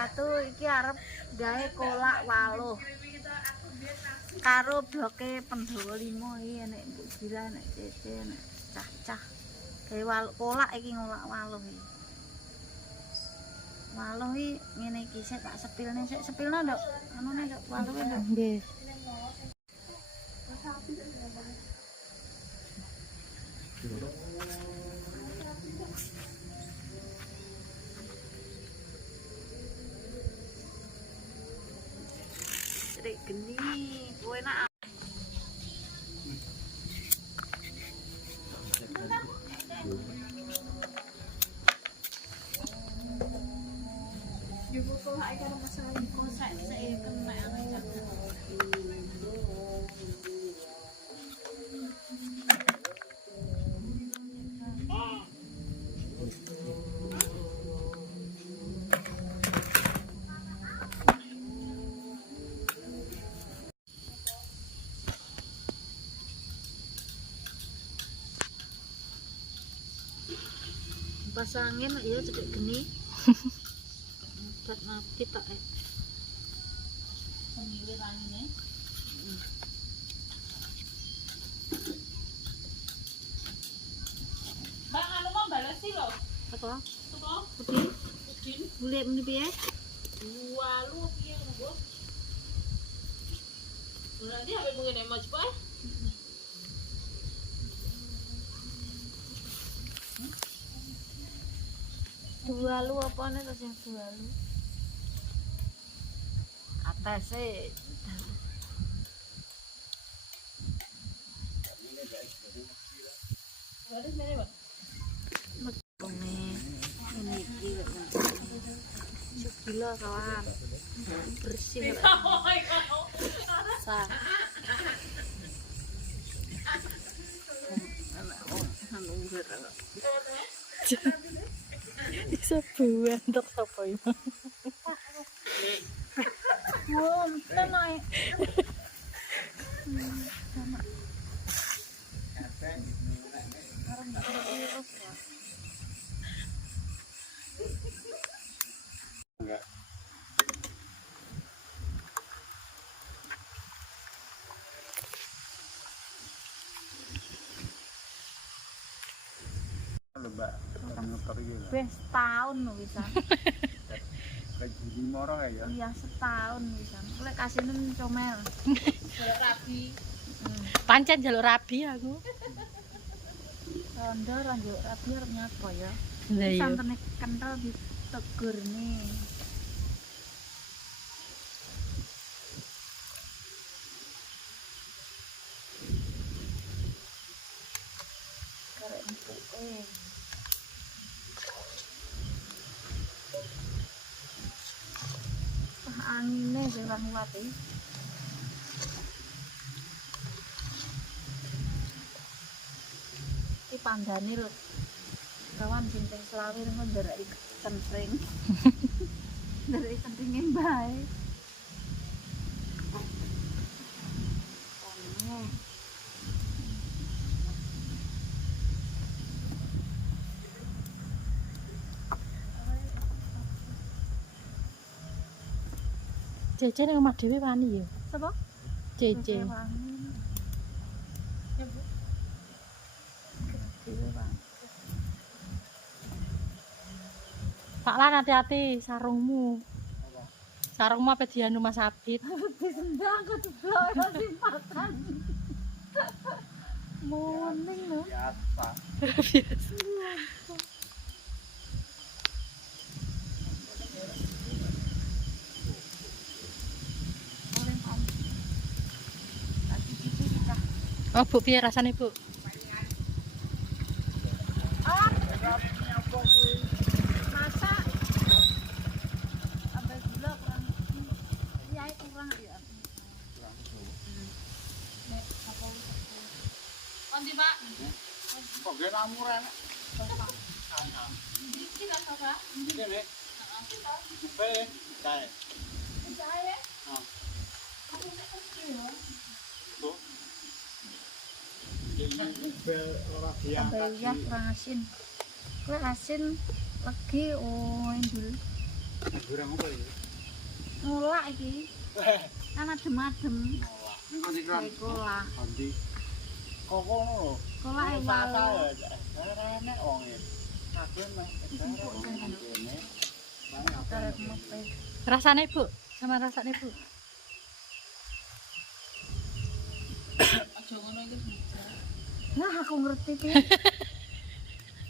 Ratu iki arep gawe kolak waluh. Karo bloke Pandhawa 5 iki enek Mbok Dira, enek Cece, enek cah-cah. Gawe kolak iki ngolak waluh iki. Waluh iki ngene iki sik tak sepilne sik sepilno nduk. Anune nduk waluhe nduk. Nggih. Cerik geni, kowe enak. Yo foto ae karo masalah konsek sik kena aja. Pas angin ya cedek geni. Dat mati tak semilir angine. Bang anu mau balas sih lho. Apa? Apa? Pudin. Pudin. Boleh meni piye? 2 piye ngono. Berarti HP mungkin mau coba. Dua lu apa nih terus yang 2 lu? Atase. Baris mere, Pak. Metone. Ini iki kok gila kawan. Bersih. Sah. Anu berat. Bisa buan untuk apa ya? Wow, kita naik. Enggak. Mbak, Wes tahun lho wisan. Kayak gini moro ya? Iya, setahun wisan. Lek kasine comel. Jaluk rabi. Pancen jaluk rabi aku. Rondo jaluk rabi arep nyapa ya? Lah iya. Santene kental ditegur nih. Karek empuke. Angine sing ora kuat iki. Iki pandane lho. Kawan sing teng Selawir engko ndereki centring. Ndereki centringe bae. Cece nang omah dhewe wani ya. Sapa? Cece. Pak Lan hati-hati sarungmu. Sarungmu apa dianu Mas Abid? Disendang kejeblok simpatan. Morning lho. Biasa. Biasa. Oh, Bu, piye rasane, Bu? Masak. Ambel gula kurang. Iya, kurang ya. Nek apa? Ondi, Pak? Kok gak namur enak? Iki lah, Pak. Ini nih? Heeh. Kae. Saya. Ah. Aku nek kecil ya. Tuh. Bel ora diangkat. Tambah ya kurang asin. Kue asin legi oh endul. Kurang apa ini? Ngulak iki. Kan adem-adem. Ini kok dikram? Gawe kolak. Ganti. Kok ngono lho. Kolak e walo. Enak wong e. Kabeh meh. Tarik mepe. Rasanya Bu, sama rasanya Bu. Nah, aku ngerti ki.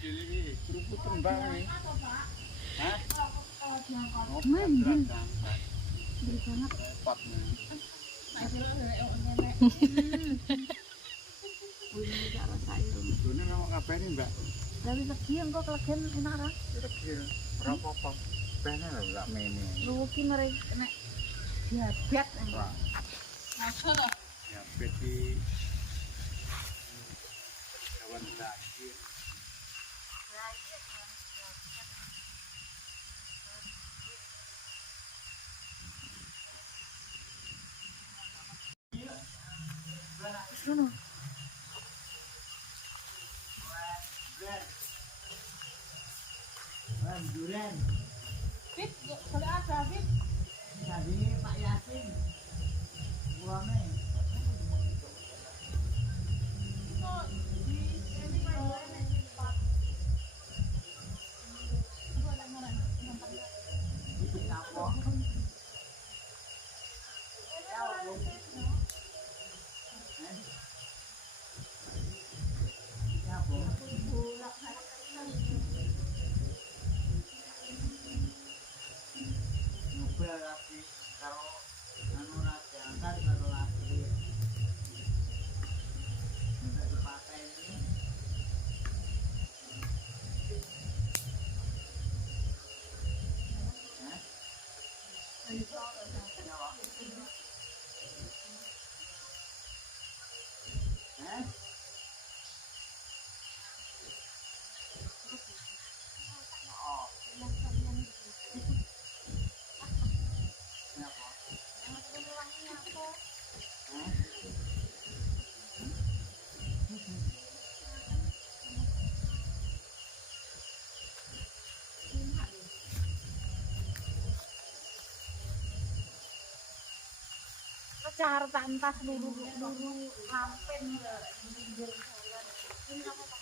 Ini kerupuk tembang nih. Hah? Mending. Gede banget. Repot nih. Ini gak rasain. Ini memang kabeh nih, Mbak. Tapi lagi engko kelegen enak ra? Kecil. Ora apa-apa. Bene lho lak mene. Lu ki mereka nek diabetes. Wah. Ya beti. Kawan terakhir. Sono. Duren. Bib, kalau ada Bib. Tadi Pak Yasin. Buame. Mobil lagi karo anu lagi angkat karo lagi. Enggak dipakai ini. Cara tantas luru lampen pinggir jalan. Ini apa Pak?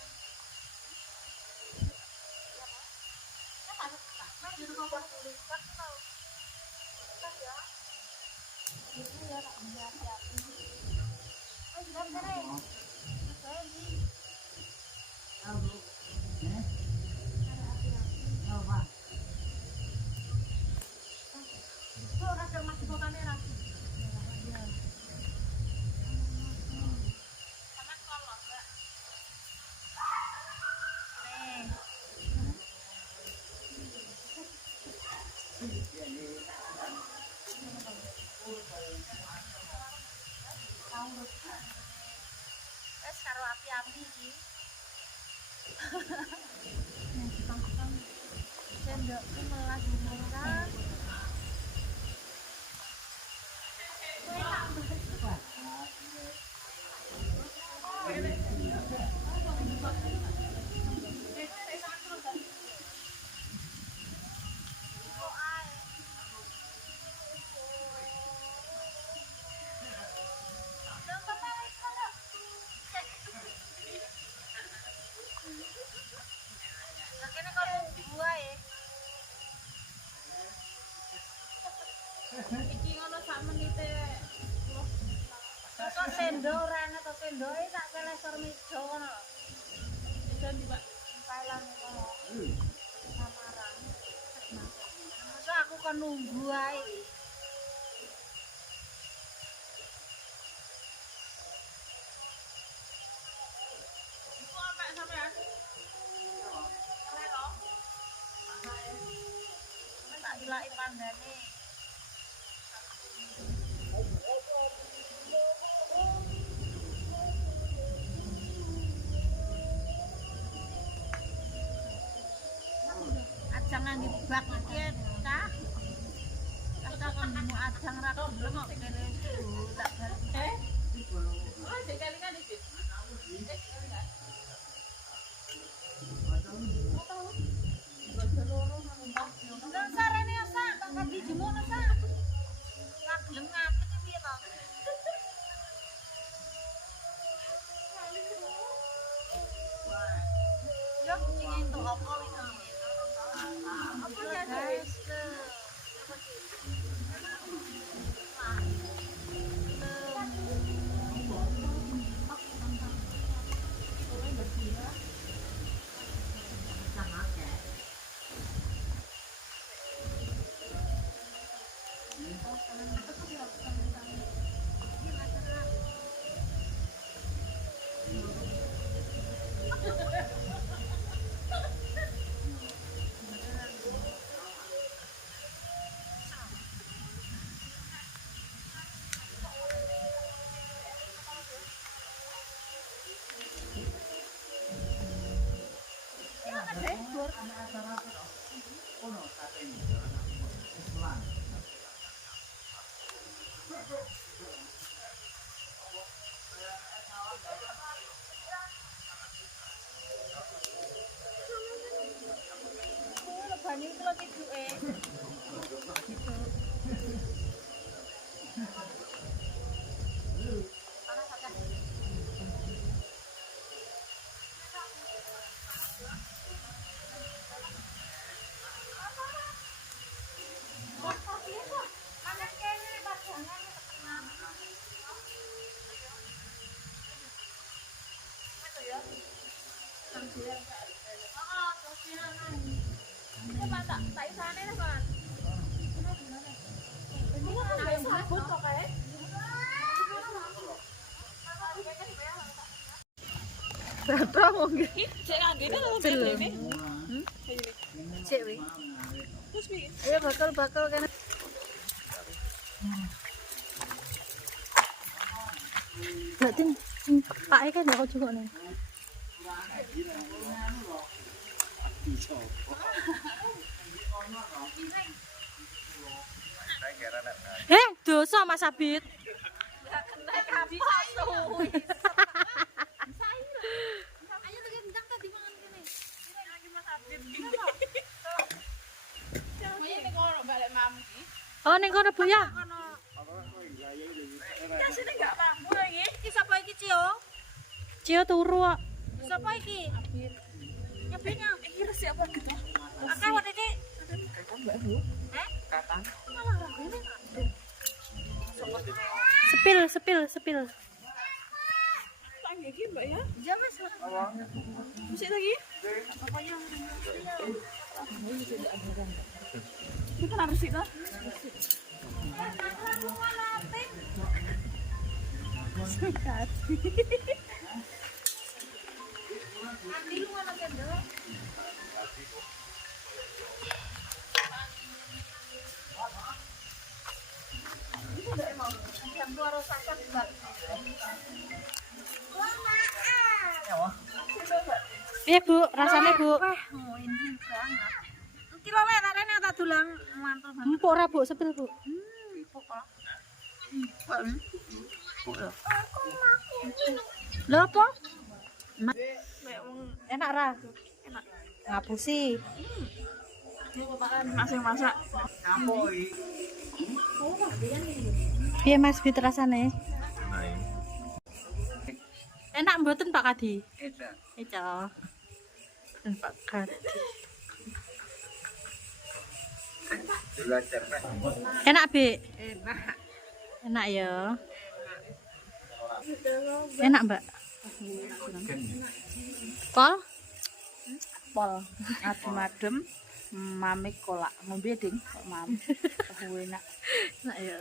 Wes karo api-api iki. Nek ditangkap sendok ki melas murah. Kene kok buah ya. Iki ngono sak menite. Kok sendok ora ana to sendoke tak kelesor meja ngono. Meja ndi, Pak? Thailand kono. Samaran. Masa aku kan nunggu ae. Iku sampe sampean. Tak dilaki pandane. Ajang nganggo bak iki, Cah. Kata kamu ajang ra gelem kok kene tak balik. Oh, sik kelingan iki. Kelingan. Sarene asa Bani itu lagi duwe. Berapa mungkin? Cek anggene lho Belum. dene. Cek wi. Terus piye? Ayo bakal kan. Berarti pake kan kok juga nih. Dosa Mas Abid. Kena kapok suwi. Ayo lagi ndang tadi mangan kene. Lagi Mas Abid. Oh ning kono Bu ya. Ya sini enggak mampu lagi. Iki sapa iki, Cio? Cio turu kok. Sapa iki? Nyebutnya. Iki resik apa gitu? Akeh wae iki. Kakang Mbak Bu. Heh? Kakang. Malah ra ngene. Sepil. Lagi iki, Mbak ya? Iya, Mas. Musik lagi? Pokoknya itu kan harus itu. Nanti lu mana kendel? Itu udah emang jam 2 rosakan Mbak. Iya Bu, rasanya Bu. Wah, ini banget. Kilo lek arene tak dulang mantul banget. Empuk ora Bu, sepil Bu. Empuk kok. Lho apa? Enak ra? Enak. Ngapusi. Masih masak. Piye Mas Bit rasane? Enak mboten Pak Kadi? Itu. Pak Kadi. Enak Bi? Enak. Enak ya. Enak Mbak. Pol? Pol. Adem-adem. Mami kolak ngombe ding kok mam. Enak. Enak ya.